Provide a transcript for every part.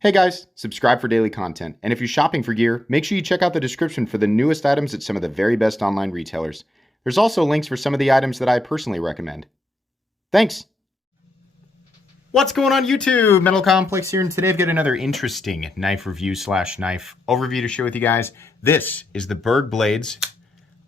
Hey guys, subscribe for daily content. And if you're shopping for gear, make sure you check out the description for the newest items at some of the very best online retailers. There's also links for some of the items that I personally recommend. Thanks! What's going on YouTube? Metal Complex here, and today I've got another interesting knife review / knife overview to share with you guys. This is the Berg Blades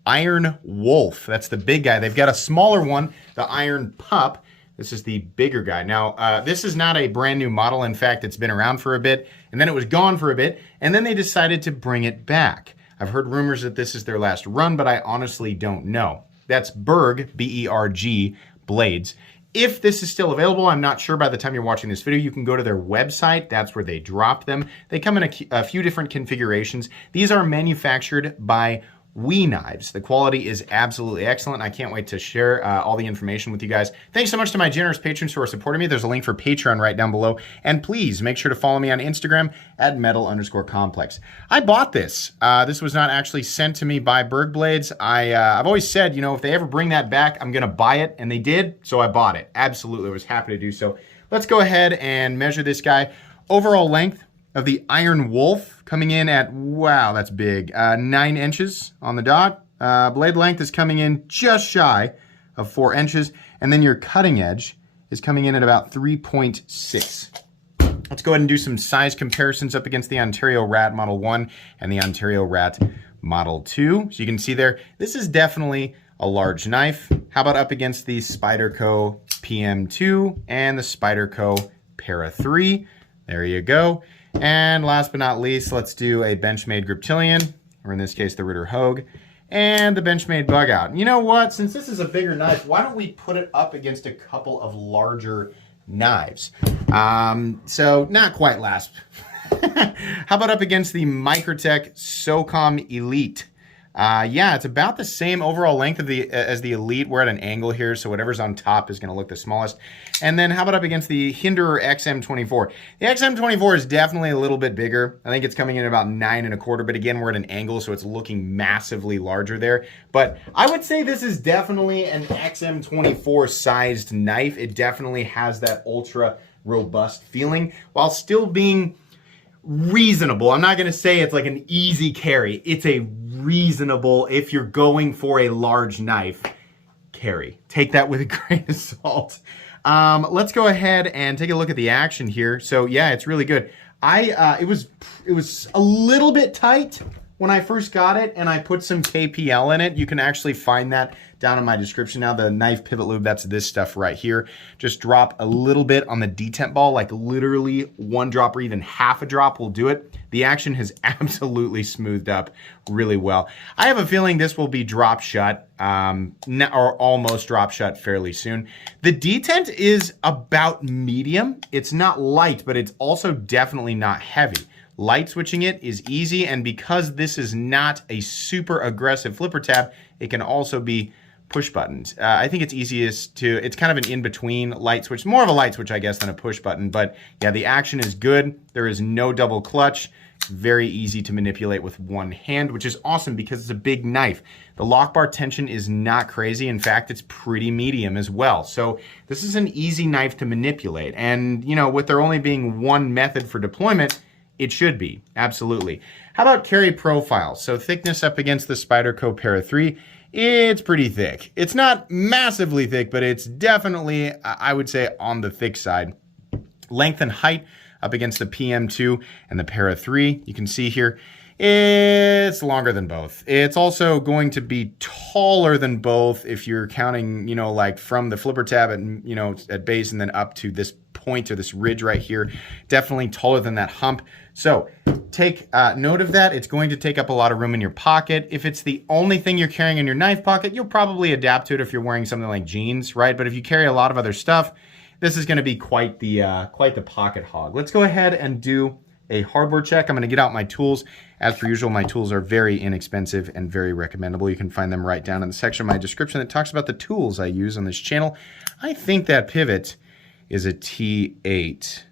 Iron Wolf. That's the big guy. They've got a smaller one, the Iron Pup. This is the bigger guy. Now, this is not a brand new model. In fact, it's been around for a bit, and then it was gone for a bit, and then they decided to bring it back. I've heard rumors that this is their last run, but I honestly don't know. That's Berg, B-E-R-G, Blades. If this is still available, I'm not sure. By the time you're watching this video, you can go to their website. That's where they drop them. They come in a few different configurations. These are manufactured by WE Knives. The quality is absolutely excellent. I can't wait to share all the information with you guys. Thanks so much to my generous patrons who are supporting me. There's a link for Patreon right down below. And please make sure to follow me on Instagram at metal_complex. I bought this. This was not actually sent to me by Berg Blades. I've always said, you know, if they ever bring that back, I'm going to buy it. And they did, so I bought it. Absolutely. I was happy to do so. Let's go ahead and measure this guy. Overall length of the Iron Wolf coming in at, wow, that's big, 9 inches on the dot. Blade length is coming in just shy of 4 inches. And then your cutting edge is coming in at about 3.6. Let's go ahead and do some size comparisons up against the Ontario Rat Model 1 and the Ontario Rat Model 2. So you can see there, this is definitely a large knife. How about up against the Spyderco PM2 and the Spyderco Para 3? There you go. And last but not least, let's do a Benchmade Griptilian, or in this case, the Ritter Hogue, and the Benchmade Bug Out. You know what? Since this is a bigger knife, why don't we put it up against a couple of larger knives? So not quite last. How about up against the Microtech SOCOM Elite? Yeah, it's about the same overall length of as the Elite. We're at an angle here, so whatever's on top is going to look the smallest. And then how about up against the Hinderer XM24? The XM24 is definitely a little bit bigger. I think it's coming in about 9.25, but again, we're at an angle, so it's looking massively larger there. But I would say this is definitely an XM24 sized knife. It definitely has that ultra robust feeling while still being reasonable. I'm not going to say it's like an easy carry. It's a reasonable, if you're going for a large knife, carry. Take that with a grain of salt. Let's go ahead and take a look at the action here. So yeah, it's really good. It was a little bit tight when I first got it, and I put some KPL in it. You can actually find that down in my description now. The knife pivot lube, that's this stuff right here. Just drop a little bit on the detent ball, like literally 1 drop or even half a drop will do it. The action has absolutely smoothed up really well. I have a feeling this will be drop shut, or almost drop shut fairly soon. The detent is about medium. It's not light, but it's also definitely not heavy. Light switching it is easy, and because this is not a super aggressive flipper tab, it can also be push buttons. I think it's easiest to, it's kind of an in-between light switch, more of a light switch, I guess, than a push button, but yeah, the action is good. There is no double clutch. Very easy to manipulate with one hand, which is awesome because it's a big knife. The lock bar tension is not crazy. In fact, it's pretty medium as well. So this is an easy knife to manipulate. And, you know, with there only being one method for deployment, it should be, absolutely. How about carry profile? So thickness up against the Spyderco Para 3, it's pretty thick. It's not massively thick, but it's definitely, I would say, on the thick side. Length and height up against the PM2 and the Para 3. You can see here, it's longer than both. It's also going to be taller than both if you're counting, you know, like from the flipper tab at, you know, at base and then up to this point or this ridge right here. Definitely taller than that hump. So take note of that. It's going to take up a lot of room in your pocket. If it's the only thing you're carrying in your knife pocket, you'll probably adapt to it if you're wearing something like jeans, right? But if you carry a lot of other stuff, this is going to be quite the pocket hog. Let's go ahead and do a hardware check. I'm going to get out my tools. As per usual, my tools are very inexpensive and very recommendable. You can find them right down in the section of my description that talks about the tools I use on this channel. I think that pivot is a T8.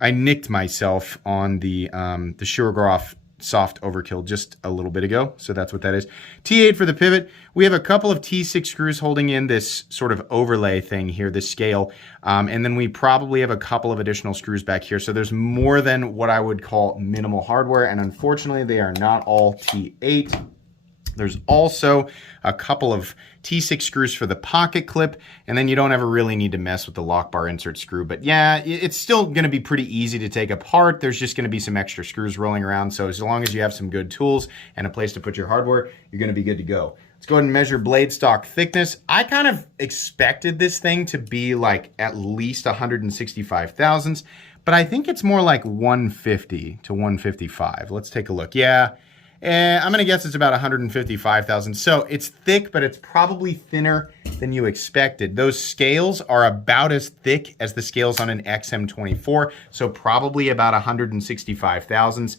I nicked myself on the Shurgroff soft overkill just a little bit ago, so that's what that is. T8 for the pivot. We have a couple of T6 screws holding in this sort of overlay thing here, this scale, and then we probably have a couple of additional screws back here, so there's more than what I would call minimal hardware, and unfortunately they are not all T8. There's also a couple of T6 screws for the pocket clip, and then you don't ever really need to mess with the lock bar insert screw. But yeah, it's still gonna be pretty easy to take apart. There's just gonna be some extra screws rolling around. So as long as you have some good tools and a place to put your hardware, you're gonna be good to go. Let's go ahead and measure blade stock thickness. I kind of expected this thing to be like at least 165 thousandths, but I think it's more like 150 to 155. Let's take a look. Yeah. I'm gonna guess it's about 155,000. So it's thick, but it's probably thinner than you expected. Those scales are about as thick as the scales on an XM24, so probably about 165 thousandths.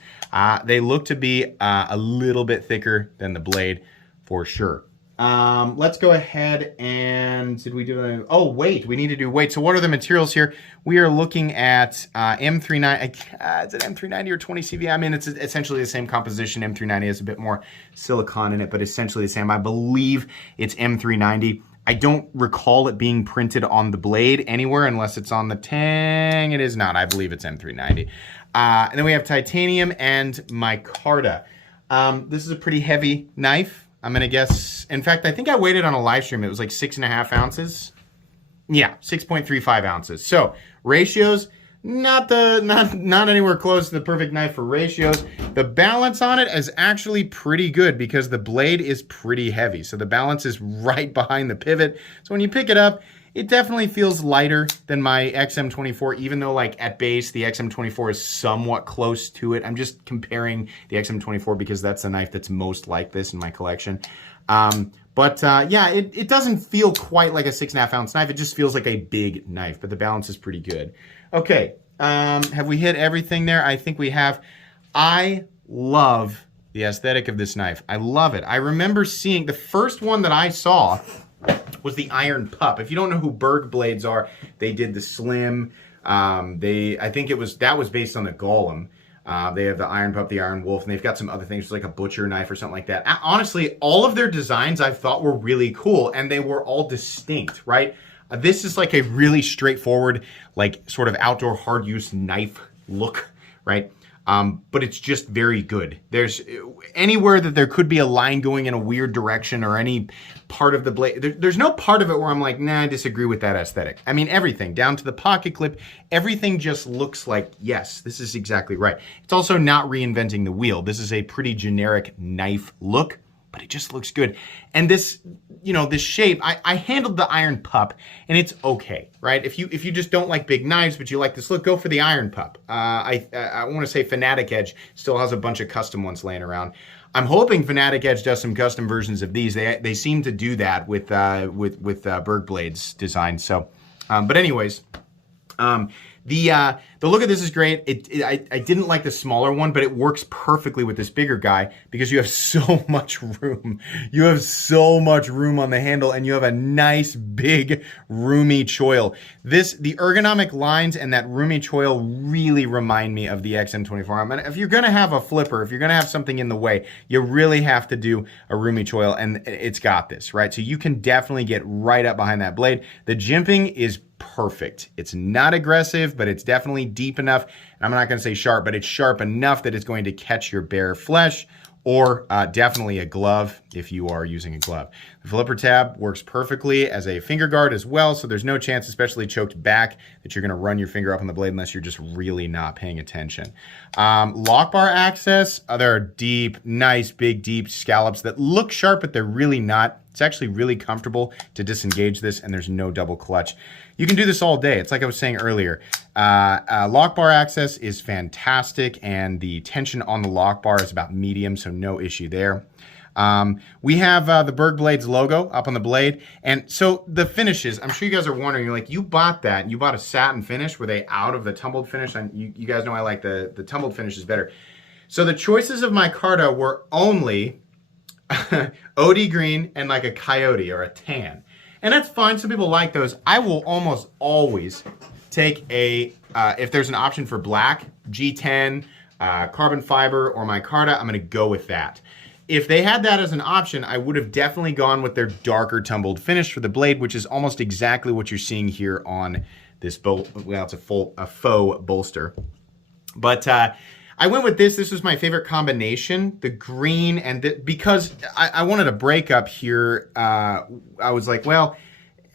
They look to be a little bit thicker than the blade for sure. Let's go ahead and, did we do it? Oh, weight, we need to do weight. So what are the materials here? We are looking at M39, is it M390 or 20 CV? I mean, it's essentially the same composition. M390 has a bit more silicon in it, but essentially the same. I believe it's M390. I don't recall it being printed on the blade anywhere unless it's on the tang. It is not, I believe it's M390. And then we have titanium and micarta. This is a pretty heavy knife. I'm gonna guess, in fact, I think I weighed it on a live stream. It was like 6.5 ounces. Yeah, 6.35 ounces. So ratios, not anywhere close to the perfect knife for ratios. The balance on it is actually pretty good because the blade is pretty heavy. So the balance is right behind the pivot. So when you pick it up, it definitely feels lighter than my XM24, even though like at base, the XM24 is somewhat close to it. I'm just comparing the XM24 because that's the knife that's most like this in my collection. Yeah, it doesn't feel quite like a 6.5 ounce knife. It just feels like a big knife, but the balance is pretty good. Okay, have we hit everything there? I think we have. I love the aesthetic of this knife. I love it. I remember seeing the first one that I saw was the Iron Pup. If you don't know who Berg blades are, they did the Slim. I think that was based on the Golem. They have the Iron Pup, the Iron Wolf, and they've got some other things like a butcher knife or something like that. Honestly, all of their designs I thought were really cool, and they were all distinct, right? This is like a really straightforward, like sort of outdoor hard use knife look, right? But it's just very good. There's anywhere that there could be a line going in a weird direction or any part of the blade, there's no part of it where I'm like, nah, I disagree with that aesthetic. I mean, everything, down to the pocket clip, everything just looks like, yes, this is exactly right. It's also not reinventing the wheel. This is a pretty generic knife look, but it just looks good. And this, you know, this shape, I handled the Iron Pup and it's okay, right? If you just don't like big knives, but you like this look, go for the Iron Pup. I want to say Fanatic Edge still has a bunch of custom ones laying around. I'm hoping Fanatic Edge does some custom versions of these. They seem to do that with Berg Blades design. So, but anyways, the look of this is great. I didn't like the smaller one, but it works perfectly with this bigger guy because you have so much room. You have so much room on the handle and you have a nice, big, roomy choil. The ergonomic lines and that roomy choil really remind me of the XM24. I mean, if you're gonna have a flipper, if you're gonna have something in the way, you really have to do a roomy choil, and it's got this, right? So you can definitely get right up behind that blade. The jimping is perfect. It's not aggressive, but it's definitely deep enough. I'm not going to say sharp, but it's sharp enough that it's going to catch your bare flesh, or definitely a glove if you are using a glove. The flipper tab works perfectly as a finger guard as well, so there's no chance, especially choked back, that you're going to run your finger up on the blade unless you're just really not paying attention. Lock bar access, there are deep, nice, big, deep scallops that look sharp, but they're really not. It's actually really comfortable to disengage this, and there's no double clutch. You can do this all day. It's like I was saying earlier. Lock bar access is fantastic, and the tension on the lock bar is about medium, so no issue there. We have the Berg Blades logo up on the blade, and so the finishes, I'm sure you guys are wondering, you're like, you bought that, you bought a satin finish, were they out of the tumbled finish? And you guys know I like the tumbled finish is better. So the choices of my micarta were only OD green and like a coyote or a tan. And that's fine, some people like those. I will almost always take a, if there's an option for black, G10, carbon fiber or micarta, I'm going to go with that. If they had that as an option, I would have definitely gone with their darker tumbled finish for the blade, which is almost exactly what you're seeing here on this well, it's a faux bolster. But I went with this. This was my favorite combination, the green and because I wanted a breakup here. I was like, well,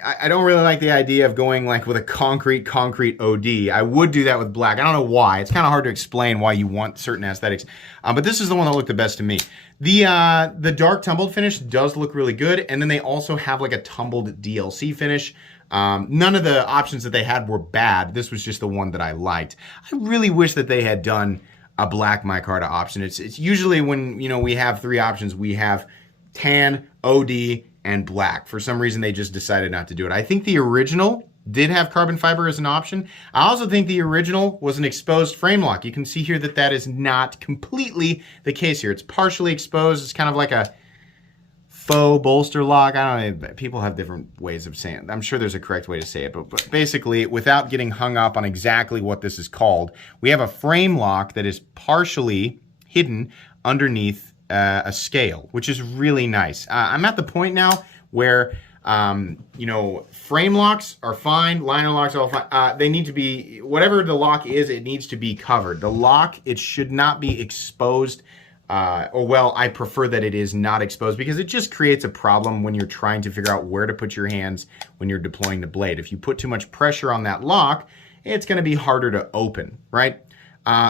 I don't really like the idea of going like with a concrete OD. I would do that with black. I don't know why. It's kind of hard to explain why you want certain aesthetics. But this is the one that looked the best to me. The dark tumbled finish does look really good. And then they also have like a tumbled DLC finish. None of the options that they had were bad. This was just the one that I liked. I really wish that they had done a black micarta option. It's usually when, we have three options, we have tan, OD, and black. For some reason, they just decided not to do it. I think the original did have carbon fiber as an option. I also think the original was an exposed frame lock. You can see here that that is not completely the case here. It's partially exposed. It's kind of like a faux bolster lock. I don't know. People have different ways of saying it. I'm sure there's a correct way to say it, but basically, without getting hung up on exactly what this is called, we have a frame lock that is partially hidden underneath a scale, which is really nice. I'm at the point now where, frame locks are fine, liner locks are all fine. They need to be, whatever the lock is, it needs to be covered. The lock, it should not be exposed. I prefer that it is not exposed because it just creates a problem when you're trying to figure out where to put your hands when you're deploying the blade. If you put too much pressure on that lock, it's going to be harder to open, right?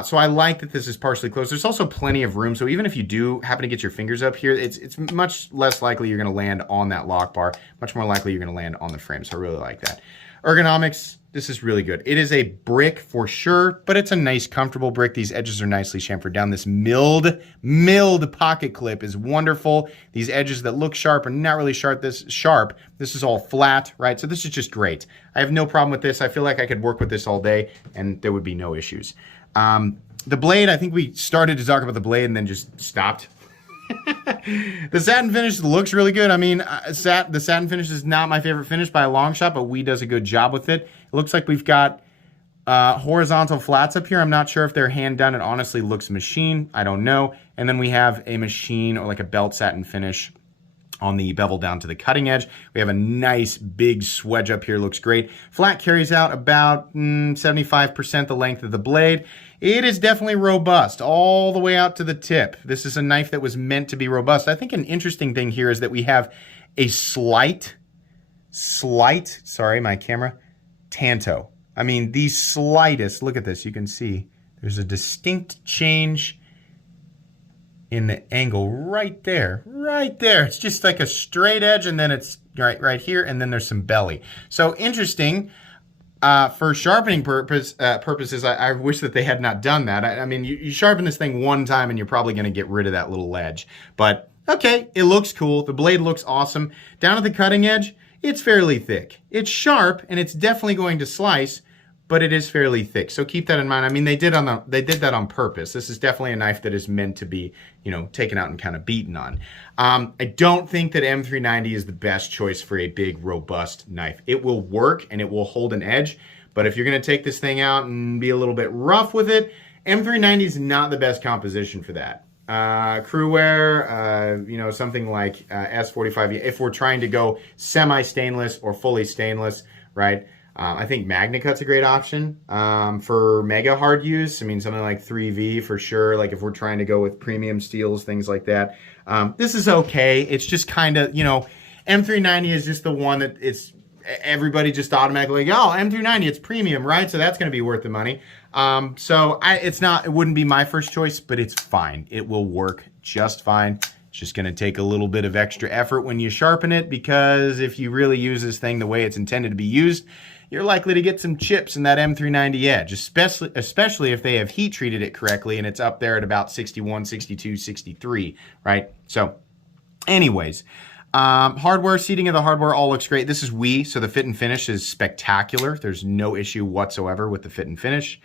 So I like that this is partially closed. There's also plenty of room, so even if you do happen to get your fingers up here, it's much less likely you're going to land on that lock bar, much more likely you're going to land on the frame, so I really like that. Ergonomics, this is really good. It is a brick for sure, but it's a nice, comfortable brick. These edges are nicely chamfered down. This milled pocket clip is wonderful. These edges that look sharp are not really sharp. This is all flat, right? So this is just great. I have no problem with this. I feel like I could work with this all day, and there would be no issues. The blade, I think we started to talk about the blade and then just stopped. The satin finish looks really good. I mean, the satin finish is not my favorite finish by a long shot, but WE does a good job with it. It looks like we've got horizontal flats up here. I'm not sure if they're hand done. It honestly looks machine. I don't know. And then we have a machine or like a belt satin finish on the bevel down to the cutting edge. We have a nice big swedge up here, looks great. Flat carries out about 75% the length of the blade. It is definitely robust all the way out to the tip. This is a knife that was meant to be robust. I think an interesting thing here is that we have a slight, sorry, my camera, tanto. I mean, the slightest, look at this, you can see there's a distinct change in the angle right there. It's just like a straight edge, and then it's right here, and then there's some belly. So interesting. For sharpening purposes, I wish that they had not done that. I mean, you sharpen this thing one time, and you're probably going to get rid of that little ledge. But okay, it looks cool. The blade looks awesome. Down at the cutting edge, it's fairly thick. It's sharp, and it's definitely going to slice, but it is fairly thick. So keep that in mind. I mean, they did that on purpose. This is definitely a knife that is meant to be, taken out and kind of beaten on. I don't think that M390 is the best choice for a big, robust knife. It will work and it will hold an edge, but if you're gonna take this thing out and be a little bit rough with it, M390 is not the best composition for that. Crew wear, something like S45, if we're trying to go semi-stainless or fully stainless, right? I think MagnaCut's a great option for mega hard use. I mean, something like 3V for sure. Like if we're trying to go with premium steels, things like that. This is okay. It's just kind of, M390 is just the one that everybody just automatically like, oh, M390, it's premium, right? So that's going to be worth the money. It wouldn't be my first choice, but it's fine. It will work just fine. It's just going to take a little bit of extra effort when you sharpen it, because if you really use this thing the way it's intended to be used, you're likely to get some chips in that M390 edge, especially if they have heat treated it correctly and it's up there at about 61, 62, 63, right? So anyways, hardware, seating of the hardware all looks great. This is WE, so the fit and finish is spectacular. There's no issue whatsoever with the fit and finish.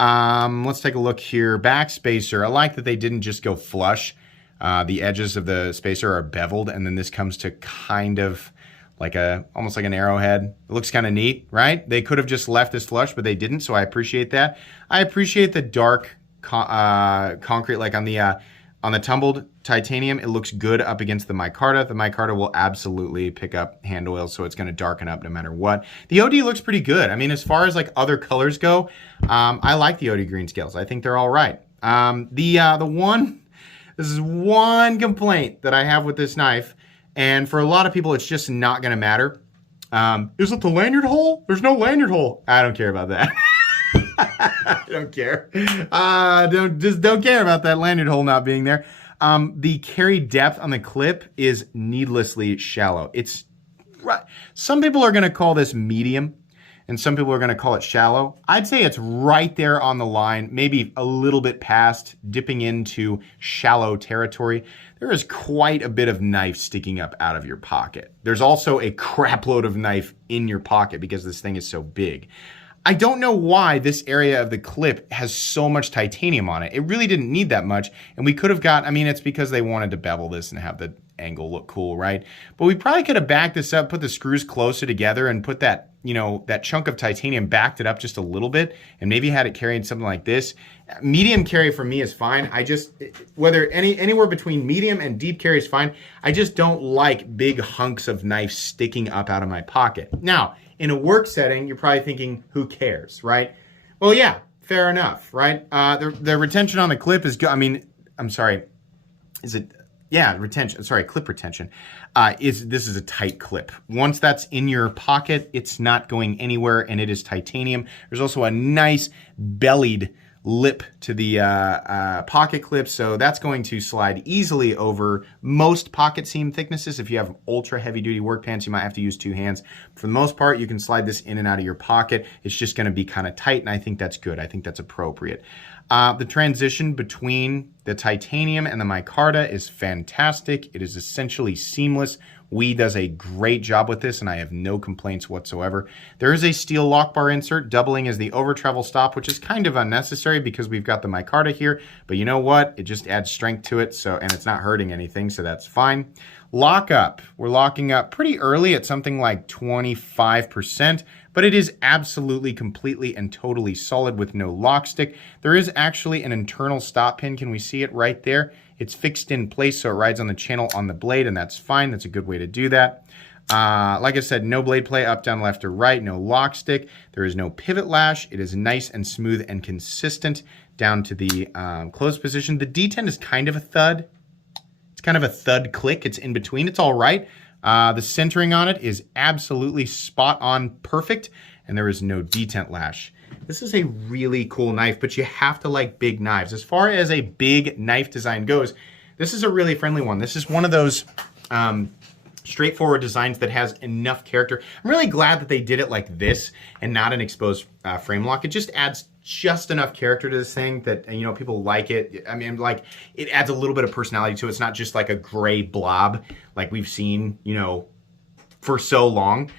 Let's take a look here. Back spacer, I like that they didn't just go flush. The edges of the spacer are beveled, and then this comes to kind of like almost like an arrowhead. It looks kind of neat, right? They could have just left this flush, but they didn't, so I appreciate that. I appreciate the dark concrete, like on the tumbled titanium, it looks good up against the micarta. The micarta will absolutely pick up hand oil, so it's going to darken up no matter what. The OD looks pretty good. I mean, as far as like other colors go, I like the OD green scales. I think they're all right. This is one complaint that I have with this knife, and for a lot of people, it's just not going to matter. Is it the lanyard hole? There's no lanyard hole. I don't care about that. I don't care. Don't care about that lanyard hole not being there. The carry depth on the clip is needlessly shallow. It's right. Some people are going to call this medium, and some people are going to call it shallow. I'd say it's right there on the line, maybe a little bit past, dipping into shallow territory. There is quite a bit of knife sticking up out of your pocket. There's also a crap load of knife in your pocket because this thing is so big. I don't know why this area of the clip has so much titanium on it. It really didn't need that much, and we could have got, I mean, it's because they wanted to bevel this and have the angle look cool, right? But we probably could have backed this up, put the screws closer together, and put that, you know, that chunk of titanium, backed it up just a little bit, and maybe had it carrying something like this. Medium carry for me is fine. I just, whether anywhere between medium and deep carry is fine. I just don't like big hunks of knife sticking up out of my pocket. Now, in a work setting, you're probably thinking, who cares, right? Well, yeah, fair enough, right? The retention on the clip is good. I mean, I'm sorry, is it? Yeah, retention. Sorry, clip retention. This is a tight clip. Once that's in your pocket, it's not going anywhere, and it is titanium. There's also a nice bellied lip to the pocket clip, so that's going to slide easily over most pocket seam thicknesses. If you have ultra heavy duty work pants, you might have to use two hands. For the most part, you can slide this in and out of your pocket. It's just going to be kind of tight, and I think that's good. I think that's appropriate. The transition between the titanium and the micarta is fantastic. It is essentially seamless. Wee does a great job with this, and I have no complaints whatsoever. There is a steel lock bar insert doubling as the over travel stop, which is kind of unnecessary because we've got the micarta here, but you know what? It just adds strength to it, so, and it's not hurting anything, so that's fine. Lock up. We're locking up pretty early at something like 25%, but it is absolutely, completely, and totally solid with no lock stick. There is actually an internal stop pin. Can we see it right there? It's fixed in place, so it rides on the channel on the blade, and that's fine. That's a good way to do that. Like I said, no blade play up, down, left, or right, no lock stick. There is no pivot lash. It is nice and smooth and consistent down to the closed position. The detent is kind of a thud. It's kind of a thud click. It's in between. It's all right. The centering on it is absolutely spot on perfect, and there is no detent lash. This is a really cool knife, but you have to like big knives. As far as a big knife design goes, this is a really friendly one. This is one of those straightforward designs that has enough character. I'm really glad that they did it like this and not an exposed frame lock. It just adds just enough character to this thing that, you know, people like it. I mean, like, it adds a little bit of personality to it. It's not just like a gray blob like we've seen, you know, for so long.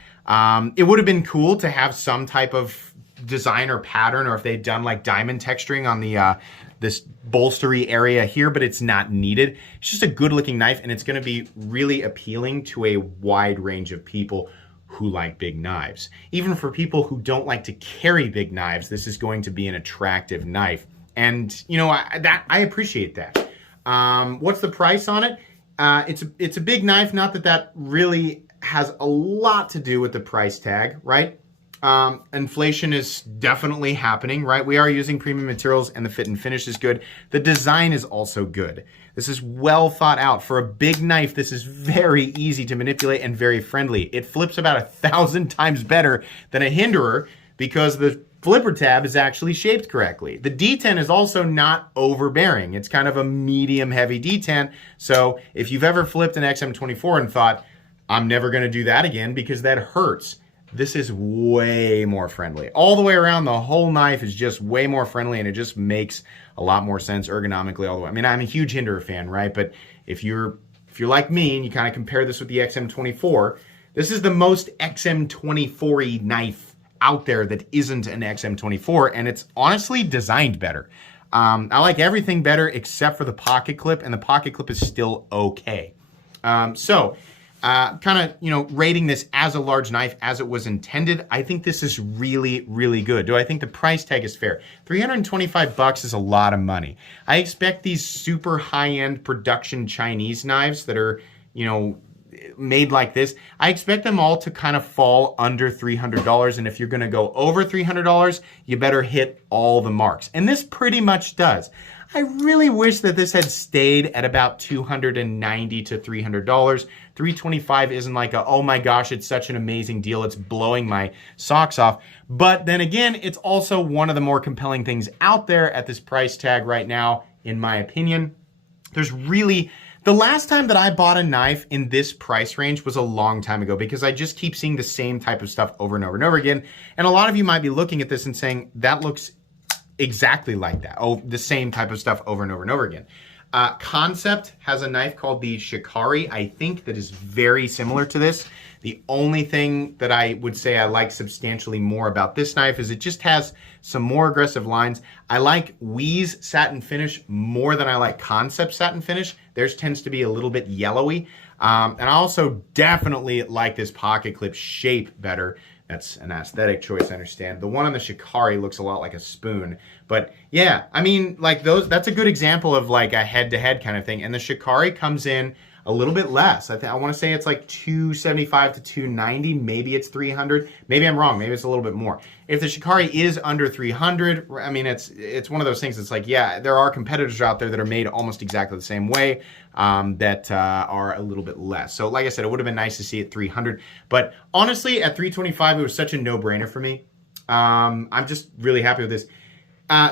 It would have been cool to have some type of design or pattern, or if they'd done like diamond texturing on the this bolstery area here, but it's not needed. It's just a good looking knife, and it's going to be really appealing to a wide range of people who like big knives. Even for people who don't like to carry big knives, this is going to be an attractive knife. And you know, I appreciate that. What's the price on it? It's a big knife. Not that that really has a lot to do with the price tag, right? Inflation is definitely happening, right? We are using premium materials, and the fit and finish is good. The design is also good. This is well thought out. For a big knife, this is very easy to manipulate and very friendly. It flips about 1,000 times better than a Hinderer because the flipper tab is actually shaped correctly. The detent is also not overbearing. It's kind of a medium heavy detent. So if you've ever flipped an XM24 and thought, I'm never going to do that again because that hurts, this is way more friendly. All the way around, the whole knife is just way more friendly, and it just makes a lot more sense ergonomically all the way. I mean, I'm a huge Hinderer fan, right? But if you're like me and you kind of compare this with the XM24, this is the most XM24-y knife out there that isn't an XM24, and it's honestly designed better. I like everything better except for the pocket clip, and the pocket clip is still okay. So kind of, rating this as a large knife as it was intended, I think this is really, really good. Do I think the price tag is fair? $325 is a lot of money. I expect these super high-end production Chinese knives that are, made like this, I expect them all to kind of fall under $300. And if you're going to go over $300, you better hit all the marks. And this pretty much does. I really wish that this had stayed at about $290 to $300. $325 isn't like a, oh my gosh, it's such an amazing deal, it's blowing my socks off. But then again, it's also one of the more compelling things out there at this price tag right now, in my opinion. The last time that I bought a knife in this price range was a long time ago, because I just keep seeing the same type of stuff over and over and over again. And a lot of you might be looking at this and saying, that looks exactly like that. Oh, the same type of stuff over and over and over again. Concept has a knife called the Shikari, I think, that is very similar to this. The only thing that I would say I like substantially more about this knife is it just has some more aggressive lines. I like Wee's satin finish more than I like Concept satin finish. Theirs tends to be a little bit yellowy. And I also definitely like this pocket clip shape better. That's an aesthetic choice, I understand. The one on the Shikari looks a lot like a spoon. But yeah, I mean, like that's a good example of like a head-to-head kind of thing. And the Shikari comes in a little bit less. I want to say it's like $275 to $290. Maybe it's $300. Maybe I'm wrong. Maybe it's a little bit more. If the Shikari is under $300, I mean, it's one of those things. It's like, yeah, there are competitors out there that are made almost exactly the same way that are a little bit less. So like I said, it would have been nice to see it $300. But honestly, at $325, it was such a no-brainer for me. I'm just really happy with this.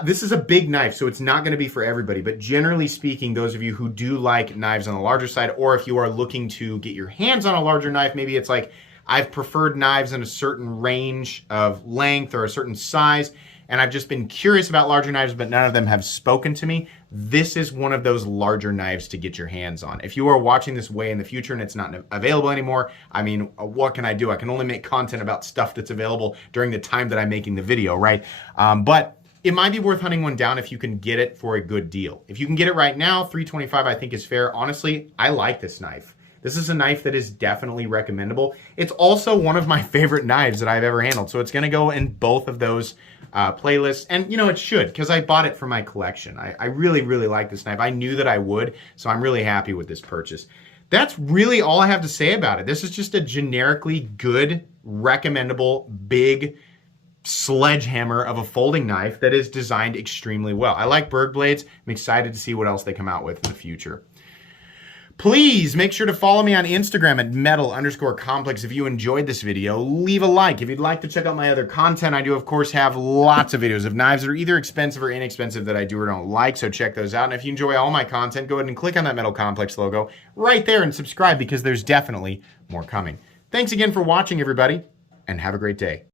This is a big knife, so it's not going to be for everybody. But generally speaking, those of you who do like knives on the larger side, or if you are looking to get your hands on a larger knife, maybe it's like, I've preferred knives in a certain range of length or a certain size, and I've just been curious about larger knives, but none of them have spoken to me. This is one of those larger knives to get your hands on. If you are watching this way in the future and it's not available anymore, I mean, what can I do? I can only make content about stuff that's available during the time that I'm making the video, right? But it might be worth hunting one down if you can get it for a good deal. If you can get it right now, $325 I think is fair. Honestly, I like this knife. This is a knife that is definitely recommendable. It's also one of my favorite knives that I've ever handled. So it's gonna go in both of those playlists. And it should, because I bought it for my collection. I really, really like this knife. I knew that I would, so I'm really happy with this purchase. That's really all I have to say about it. This is just a generically good, recommendable, big sledgehammer of a folding knife that is designed extremely well. I like Berg blades. I'm excited to see what else they come out with in the future. Please make sure to follow me on Instagram at metal_complex if you enjoyed this video. Leave a like. If you'd like to check out my other content, I do, of course, have lots of videos of knives that are either expensive or inexpensive that I do or don't like, so check those out. And if you enjoy all my content, go ahead and click on that Metal Complex logo right there and subscribe, because there's definitely more coming. Thanks again for watching, everybody, and have a great day.